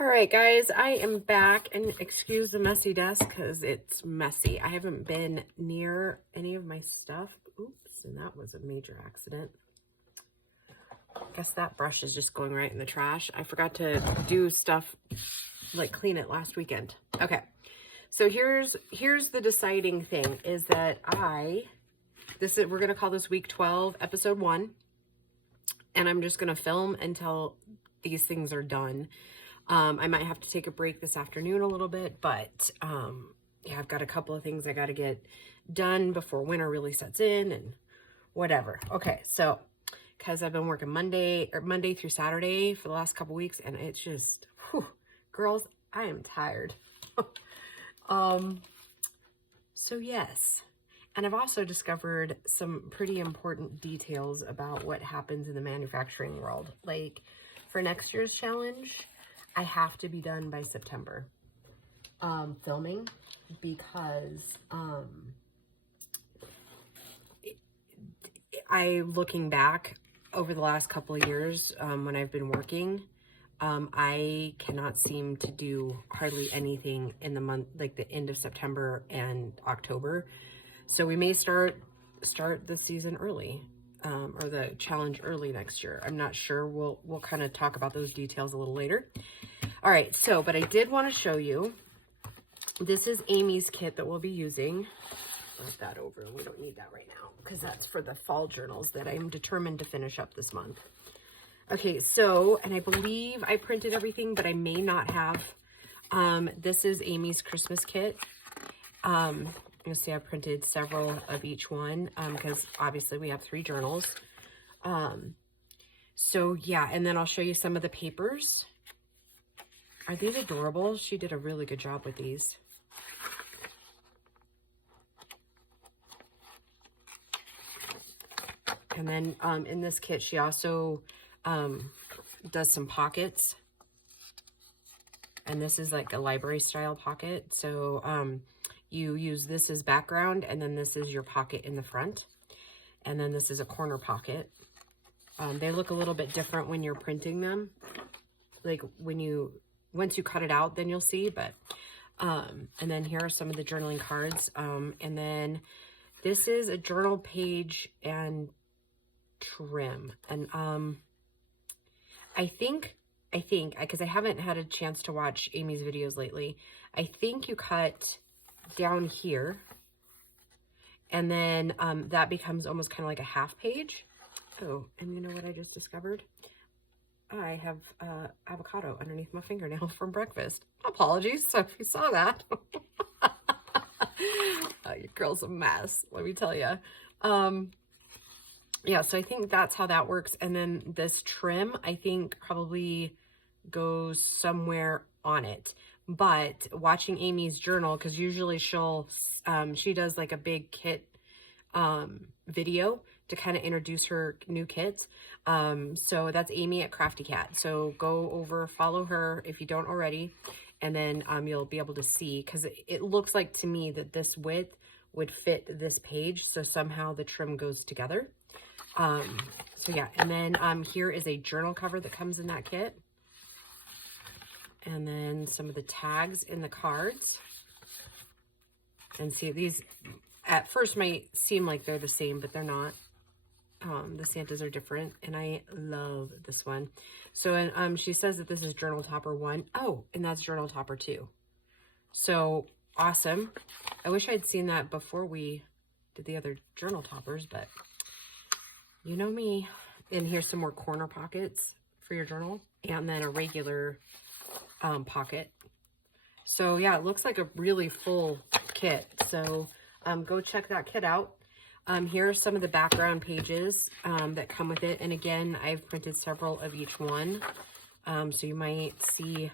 All right, guys, I am back, and excuse the messy desk because it's messy. I haven't been near any of my stuff. Oops, and that was a major accident. I guess that brush is just going right in the trash. I forgot to do stuff like clean it last weekend. Okay, so here's the deciding thing is that we're gonna call this week 12, episode 1, and I'm just gonna film until these things are done. I might have to take a break this afternoon a little bit, but yeah, I've got a couple of things I got to get done before winter really sets in and whatever. Okay, so because I've been working Monday through Saturday for the last couple weeks, and it's just, whew, girls, I am tired. So yes, and I've also discovered some pretty important details about what happens in the manufacturing world. Like for next year's challenge, I have to be done by September filming because looking back over the last couple of years when I've been working, I cannot seem to do hardly anything in the month, like the end of September and October. So we may start the season early. Or the challenge early next year. I'm not sure. We'll kind of talk about those details a little later. All right, so, but I did want to show you, this is Amy's kit that we'll be using. Flip that over. We don't need that right now because that's for the fall journals that I'm determined to finish up this month. Okay, so, and I believe I printed everything, but I may not have. This is Amy's Christmas kit. You'll see I printed several of each one because obviously we have 3 journals. So yeah, and then I'll show you some of the papers. Are these adorable? She did a really good job with these. And then in this kit, she also does some pockets. And this is like a library style pocket. So you use this as background, and then this is your pocket in the front. And then this is a corner pocket. They look a little bit different when you're printing them. Like once you cut it out, then you'll see, but, and then here are some of the journaling cards. And then this is a journal page and trim. And I think, because I haven't had a chance to watch Amy's videos lately, I think you cut down here, and then that becomes almost kind of like a half page. Oh, and you know what I just discovered? I have avocado underneath my fingernail from breakfast. Apologies if you saw that. Your girl's a mess, let me tell you. Yeah, so I think that's how that works. And then this trim, I think probably goes somewhere on it. But watching Amy's journal, because usually she does like a big kit video to kind of introduce her new kits. So that's Amy at Crafty Cat. So go over, follow her if you don't already, and then you'll be able to see, because it looks like to me that this width would fit this page. So somehow the trim goes together. So yeah, and then here is a journal cover that comes in that kit. And then some of the tags in the cards. And see, these at first might seem like they're the same, but they're not. The Santas are different, and I love this one. So, and she says that this is Journal Topper 1. Oh, and that's Journal Topper 2. So, awesome. I wish I'd seen that before we did the other journal toppers, but you know me. And here's some more corner pockets for your journal, and then a regular pocket. So yeah, it looks like a really full kit. So go check that kit out. Here are some of the background pages that come with it. And again, I've printed several of each one. So you might see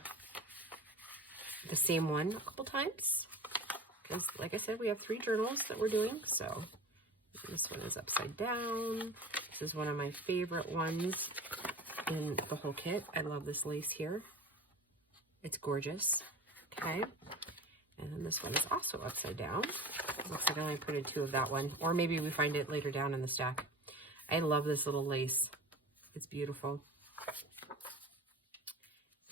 the same one a couple times. Because like I said, we have 3 journals that we're doing. So this one is upside down. This is one of my favorite ones in the whole kit. I love this lace here. It's gorgeous. Okay. And then this one is also upside down. Looks like I only printed 2 of that one. Or maybe we find it later down in the stack. I love this little lace. It's beautiful.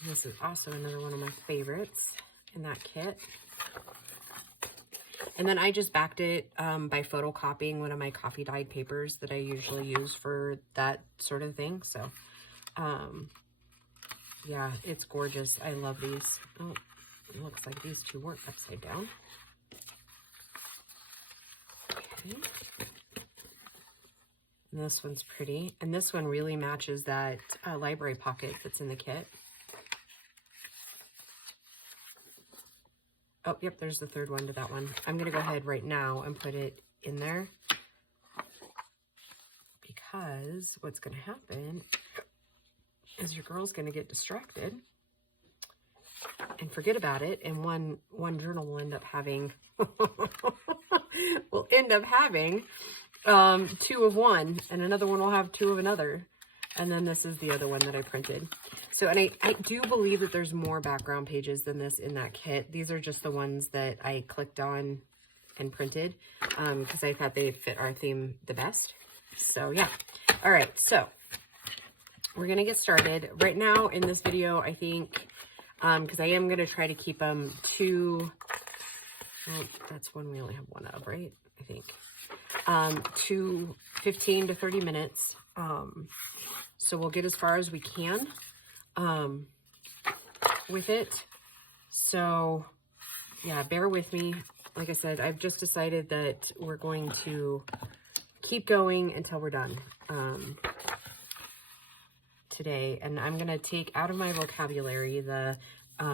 This is also another one of my favorites in that kit. And then I just backed it by photocopying one of my coffee dyed papers that I usually use for that sort of thing. So, yeah, it's gorgeous. I love these. Oh, it looks like these two work upside down. Okay. And this one's pretty. And this one really matches that library pocket that's in the kit. Oh, yep, there's the third one to that one. I'm going to go ahead right now and put it in there, because what's going to happen is your girl's going to get distracted and forget about it, and one journal will end up having two of one, and another one will have two of another. And then this is the other one that I printed. So, and I do believe that there's more background pages than this in that kit. These are just the ones that I clicked on and printed, because I thought they fit our theme the best. So yeah. All right, so we're gonna get started right now in this video. I think, because I am gonna try to keep them to, well, that's one we only have one of, right? I think, to 15 to 30 minutes. So we'll get as far as we can with it. So yeah, bear with me. Like I said, I've just decided that we're going to keep going until we're done today. And I'm going to take out of my vocabulary the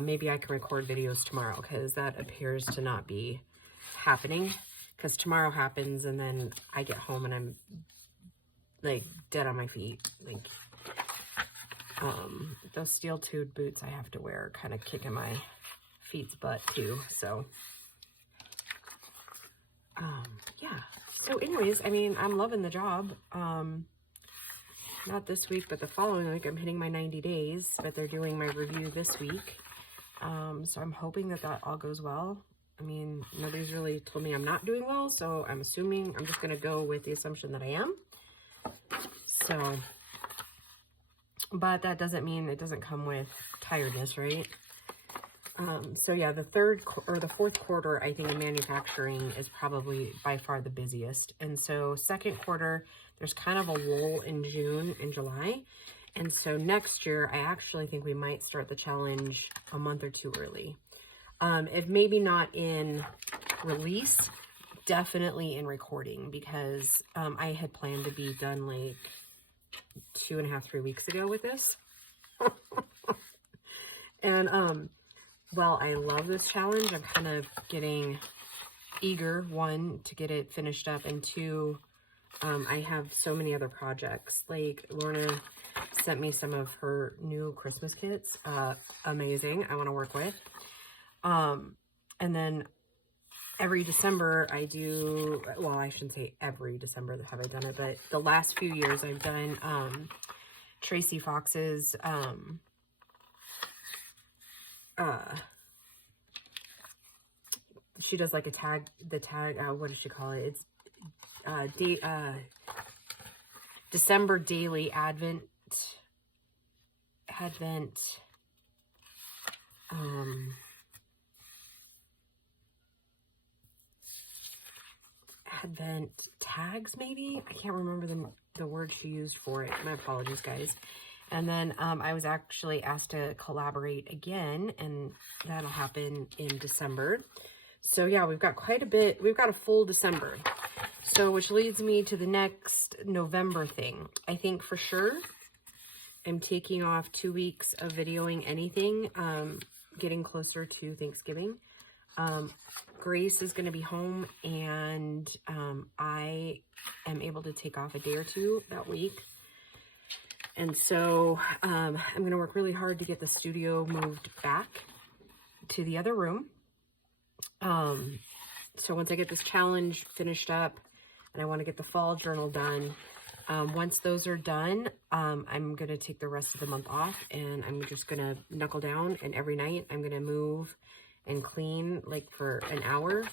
maybe I can record videos tomorrow, because that appears to not be happening, because tomorrow happens and then I get home and I'm like dead on my feet. Like those steel-toed boots I have to wear kind of kicking my feet's butt too. So yeah, so anyways, I mean, I'm loving the job. Not this week, but the following week I'm hitting my 90 days, but they're doing my review this week. So I'm hoping that that all goes well. I mean, nobody's really told me I'm not doing well, so I'm assuming, I'm just going to go with the assumption that I am. So, but that doesn't mean it doesn't come with tiredness, right? So yeah, the fourth quarter, I think, in manufacturing is probably by far the busiest. And so second quarter, there's kind of a lull in June and July. And so next year, I actually think we might start the challenge a month or two early. If maybe not in release, definitely in recording, because I had planned to be done like 2.5, 3 weeks ago with this. And while I love this challenge, I'm kind of getting eager, one, to get it finished up, and two, I have so many other projects. Like Lorna sent me some of her new Christmas kits. Amazing. I want to work with. And then every December I do, well, I shouldn't say every December have I done it, but the last few years I've done, Tracy Fox's, she does like a tag, what does she call it? It's, December daily Advent, Advent tags, maybe? I can't remember the word she used for it. My apologies, guys. And then I was actually asked to collaborate again, and that'll happen in December. So yeah, we've got quite a bit. We've got a full December. So which leads me to the next November thing. I think for sure I'm taking off 2 weeks of videoing anything, getting closer to Thanksgiving. Grace is going to be home, and I am able to take off a day or two that week. And so I'm going to work really hard to get the studio moved back to the other room. So once I get this challenge finished up, and I want to get the fall journal done, once those are done, I'm going to take the rest of the month off, and I'm just going to knuckle down, and every night I'm going to move and clean like for an hour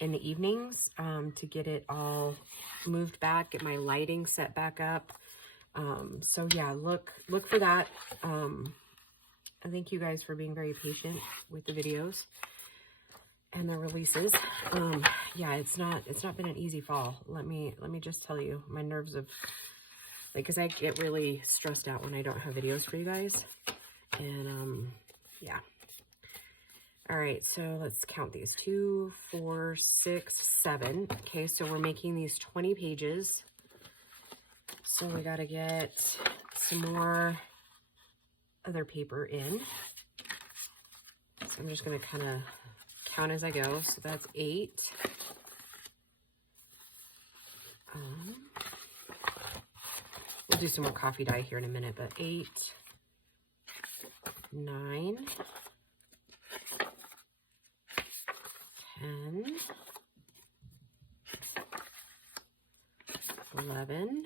in the evenings, to get it all moved back, get my lighting set back up. So yeah, look for that. thank you guys for being very patient with the videos and the releases. Yeah, it's not been an easy fall. Let me just tell you, my nerves have, like, because I get really stressed out when I don't have videos for you guys. And yeah. All right, so let's count these. 2, 4, 6, 7. Okay, so we're making these 20 pages. So we got to get some more other paper in. So I'm just going to kind of count as I go. So that's 8. We'll do some more coffee dye here in a minute, but 8, 9, 10, 11,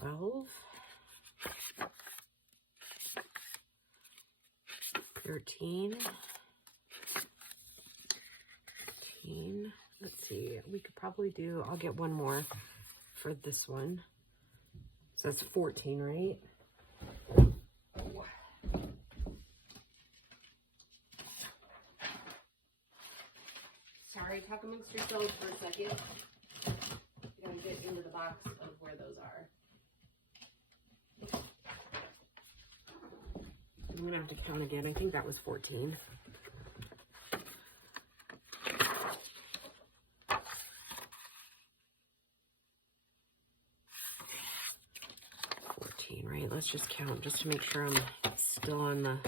12, 13, 14. Let's see, we could probably do, I'll get one more for this one. So that's 14, right? Sorry, talk amongst yourselves for a second. You gotta get into the box of where those are. I'm gonna have to count again. I think that was 14. 14, right? Let's just count just to make sure I'm still on the,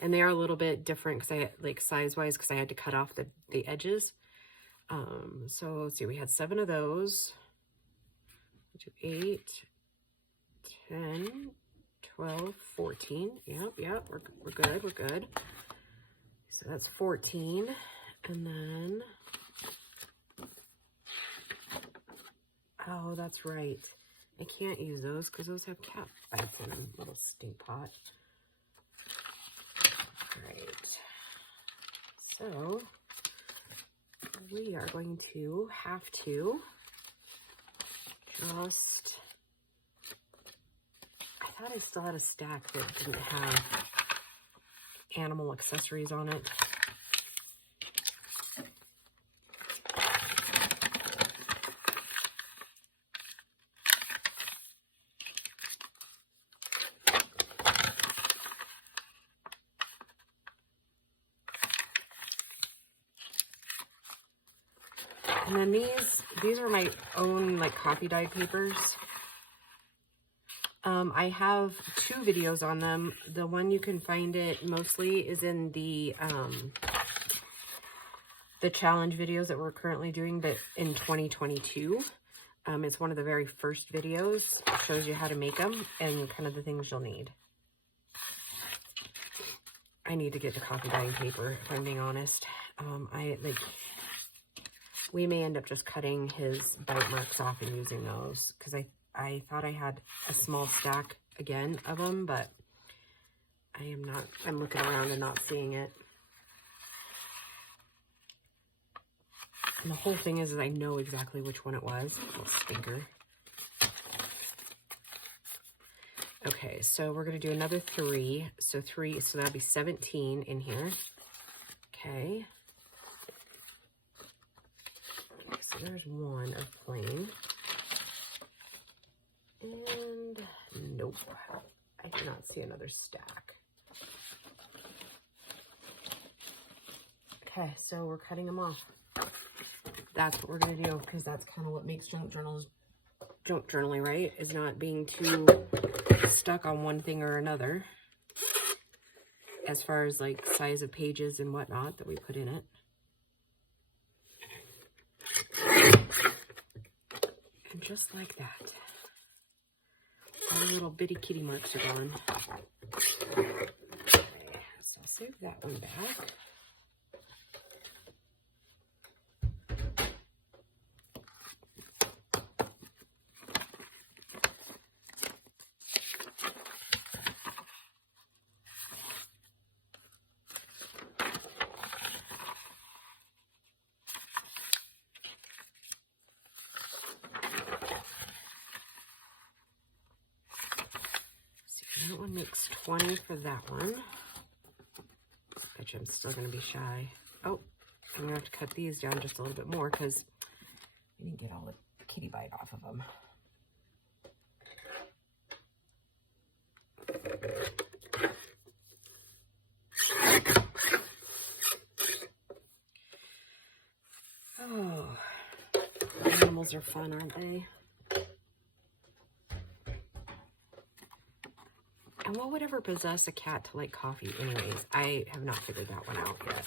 and they are a little bit different because I, like, size-wise, because I had to cut off the edges. So let's see, we had 7 of those. 8, 10, 12, 14. Yep, we're good. So that's 14. And then, oh, that's right. I can't use those because those have cat bites in them, little stink pot. All right. So we are going to have to just, I thought I still had a stack that didn't have animal accessories on it. And then these are my own, like, coffee dye papers. I have 2 videos on them. The one you can find it mostly is in the challenge videos that we're currently doing, but in 2022. It's one of the very first videos. It shows you how to make them and kind of the things you'll need. I need to get the coffee dyeing paper, if I'm being honest. We may end up just cutting his bite marks off and using those, because I thought I had a small stack again of them, but I am not. I'm looking around and not seeing it. And the whole thing is I know exactly which one it was. Little stinker. Okay, so we're going to do another 3. So 3, so that'll be 17 in here. Okay. So there's 1 of plain. And nope, I do not see another stack. Okay, so we're cutting them off. That's what we're gonna do, because that's kind of what makes junk journaling, right? Is not being too stuck on one thing or another, as far as, like, size of pages and whatnot that we put in it. And just like that, all the little bitty kitty marks are gone. Okay, so I'll save that one back. That one makes 20 for that one. Bet you I'm still going to be shy. Oh, I'm going to have to cut these down just a little bit more because we didn't get all the kitty bite off of them. Oh, animals are fun, aren't they? And what would ever possess a cat to like coffee anyways? I have not figured that one out yet.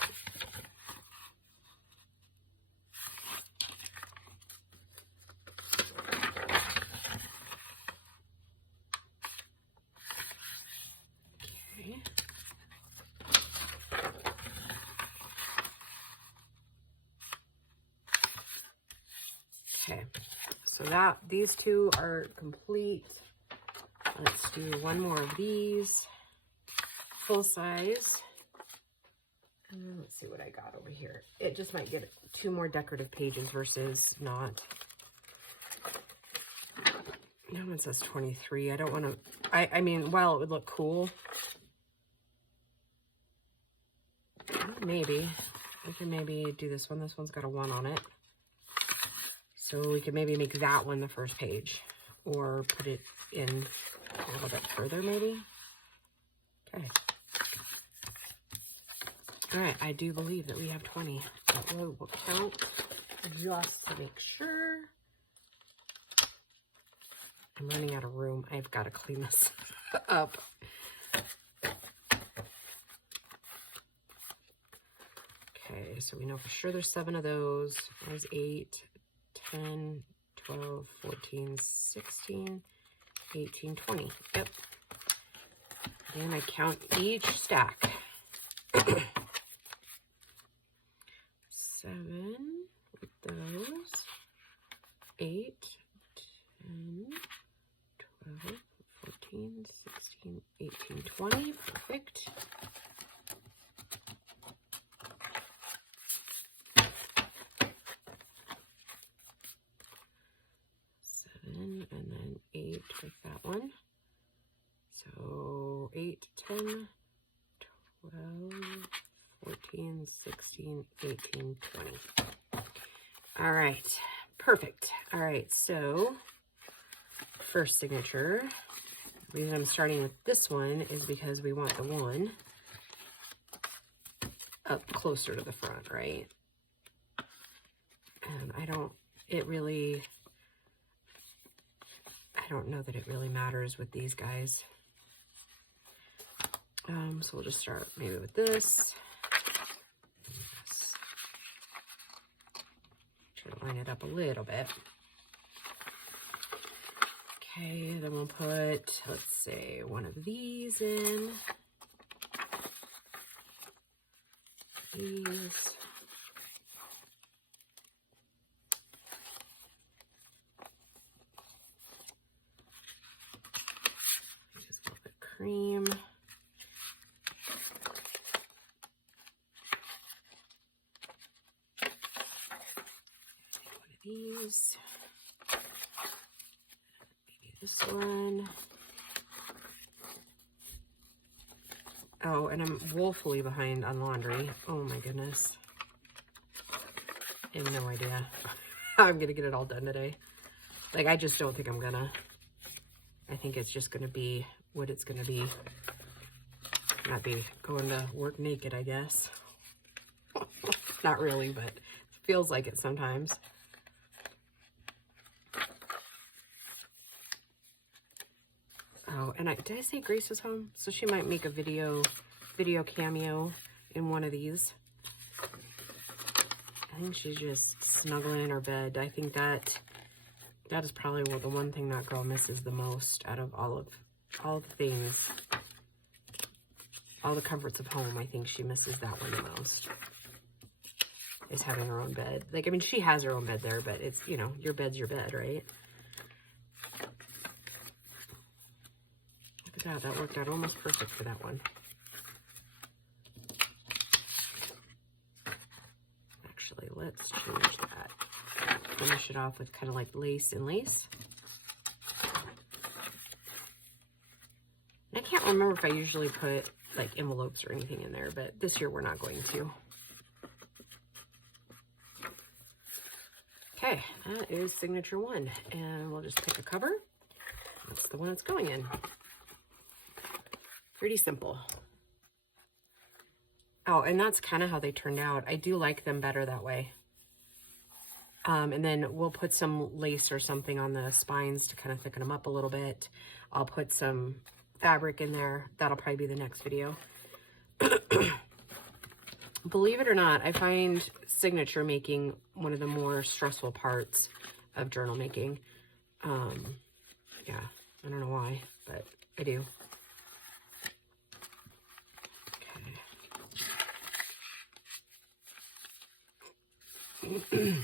Okay, so these two are complete. Let's do one more of these, full size. And then let's see what I got over here. It just might get 2 more decorative pages versus not. That one says 23. I don't want to, I mean, while it would look cool, maybe, we can maybe do this one. This one's got a 1 on it. So we could maybe make that one the first page or put it in a little bit further maybe. Okay. All right, I do believe that we have 20. That will count just to make sure. I'm running out of room. I've got to clean this up. Okay, so we know for sure there's 7 of those. There's 8, 10, 12, 14, 16, 18, 20. Yep. And I count each stack. 7 with those. 8, 10, 12, 14, 16, 18, 20. Perfect. And then 8 with that one. So 8, 10, 12, 14, 16, 18, 20. All right, perfect. All right, so first signature. The reason I'm starting with this one is because we want the one up closer to the front, right? And I don't know that it really matters with these guys. So we'll just start maybe with this. Try to line it up a little bit. Okay, then we'll put, let's say, one of these in. These. Cream. One of these. Maybe this one. Oh, and I'm woefully behind on laundry. Oh my goodness. I have no idea how I'm gonna get it all done today. Like, I just don't think I'm gonna. I think it's just gonna be what it's gonna be. Not be going to work naked, I guess. Not really, but it feels like it sometimes. Oh, and did I say Grace is home? So she might make a video cameo in one of these. I think she's just snuggling in her bed. I think that is probably the one thing that girl misses the most out of all the things, all the comforts of home. I think she misses that one the most, is having her own bed. Like, I mean, she has her own bed there, but it's, you know, your bed's your bed, right? Look at that. That worked out almost perfect for that one. Actually, let's change that. Finish it off with kind of like lace and lace. can't remember if I usually put like envelopes or anything in there, but this year we're not going to. Okay, that is signature 1, and we'll just pick a cover. That's the one it's going in. Pretty simple. Oh, and that's kind of how they turned out. I do like them better that way. And then we'll put some lace or something on the spines to kind of thicken them up a little bit. I'll put some fabric in there. That'll probably be the next video. Believe it or not, I find signature making one of the more stressful parts of journal making. Yeah, I don't know why, but I do. Okay.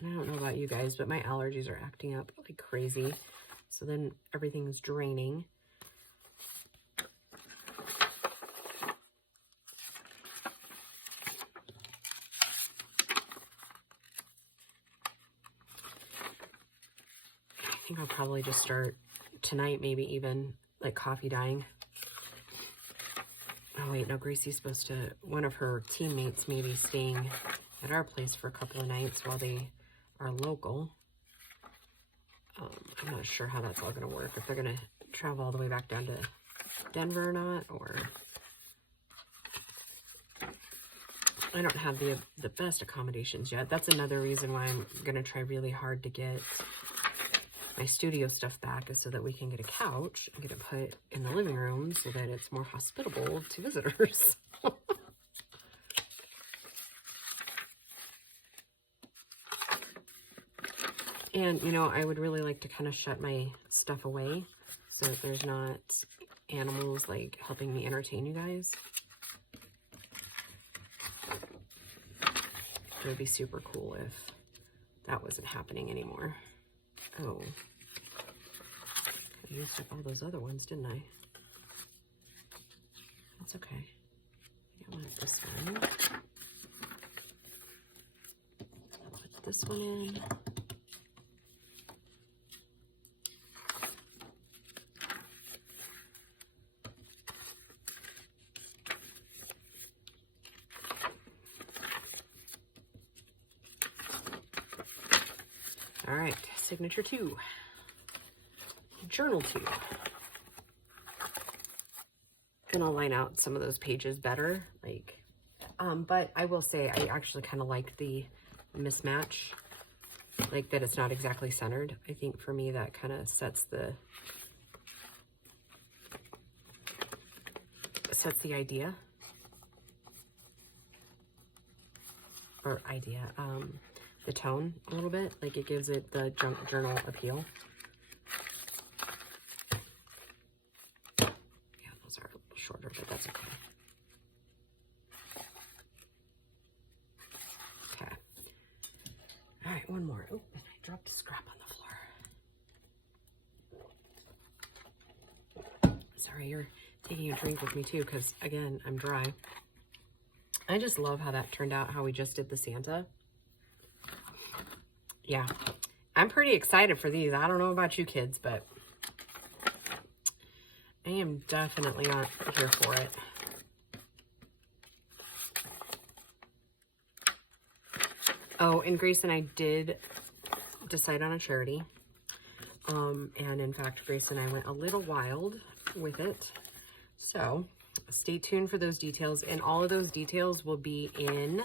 I don't know about you guys, but my allergies are acting up like crazy. So then everything's draining. I think I'll probably just start tonight, maybe even like coffee dyeing. Oh wait, no, Gracie's supposed to, one of her teammates may be staying at our place for a couple of nights while they are local. I'm not sure how that's all going to work, if they're going to travel all the way back down to Denver or not, or I don't have the best accommodations yet. That's another reason why I'm going to try really hard to get my studio stuff back, is so that we can get a couch and get it put in the living room so that it's more hospitable to visitors. And, you know, I would really like to kind of shut my stuff away so that there's not animals, like, helping me entertain you guys. It would be super cool if that wasn't happening anymore. Oh. I used up all those other ones, didn't I? That's okay. I want this one. I'll put this one in. All right, signature 2, journal 2. And I'll line out some of those pages better, like, but I will say I actually kind of like the mismatch, like that it's not exactly centered. I think for me that kind of sets the idea, the tone a little bit, like it gives it the junk journal appeal. Yeah, those are a little shorter, but that's okay. Okay. All right, one more. Oh, I dropped a scrap on the floor. Sorry, you're taking a drink with me too, because again, I'm dry. I just love how that turned out, how we just did the Santa. Yeah, I'm pretty excited for these. I don't know about you kids, but I am definitely not here for it. Oh, and Grace and I did decide on a charity. And in fact, Grace and I went a little wild with it. So stay tuned for those details, and all of those details will be in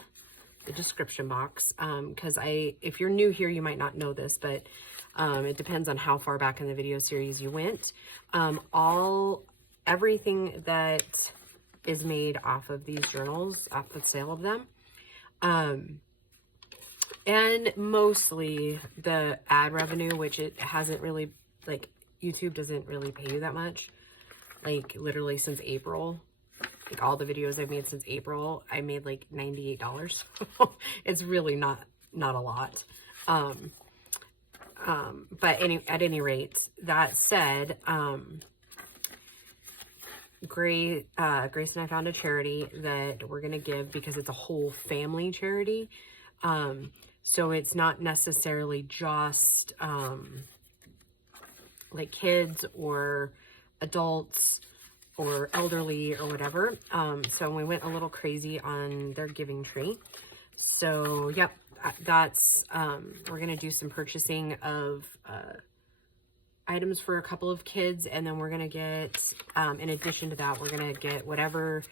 the description box, because if you're new here, you might not know this, but it depends on how far back in the video series you went. Everything that is made off of these journals, off the sale of them, and mostly the ad revenue, which it hasn't really, like, YouTube doesn't really pay you that much, like literally since April. Like all the videos I've made since April, I made like $98. It's really not a lot. But at any rate, that said, Grace and I found a charity that we're going to give, because it's a whole family charity. So it's not necessarily just like kids or adults or elderly or whatever. So we went a little crazy on their giving tree. So yep, that's, we're going to do some purchasing of, items for a couple of kids. And then we're going to get, in addition to that, we're going to get whatever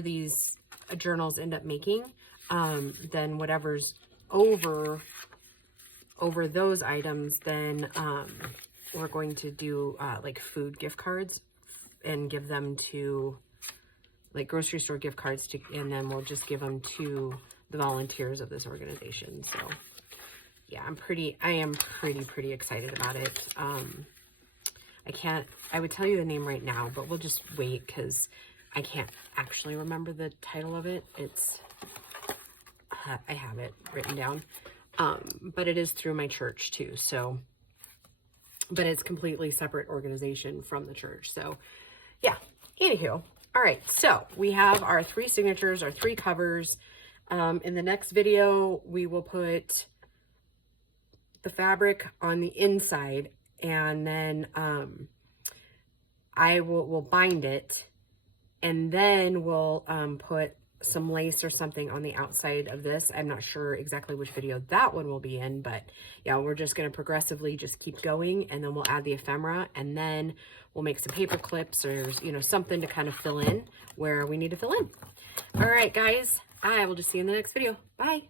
these journals end up making, then whatever's over those items, then, we're going to do, like food gift cards and give them to, like grocery store gift cards to, and then we'll just give them to the volunteers of this organization. So yeah, I am pretty excited about it. I would tell you the name right now, but we'll just wait because I can't actually remember the title of it. I have it written down. But it is through my church too. So, but it's completely separate organization from the church. So yeah, anywho. All right. So we have our 3 signatures, our 3 covers. In the next video, we will put the fabric on the inside, and then, we'll bind it, and then we'll, put some lace or something on the outside of this. I'm not sure exactly which video that one will be in, but yeah, we're just going to progressively just keep going, and then we'll add the ephemera, and then we'll make some paper clips or, you know, something to kind of fill in where we need to fill in. All right, guys, I will just see you in the next video. Bye.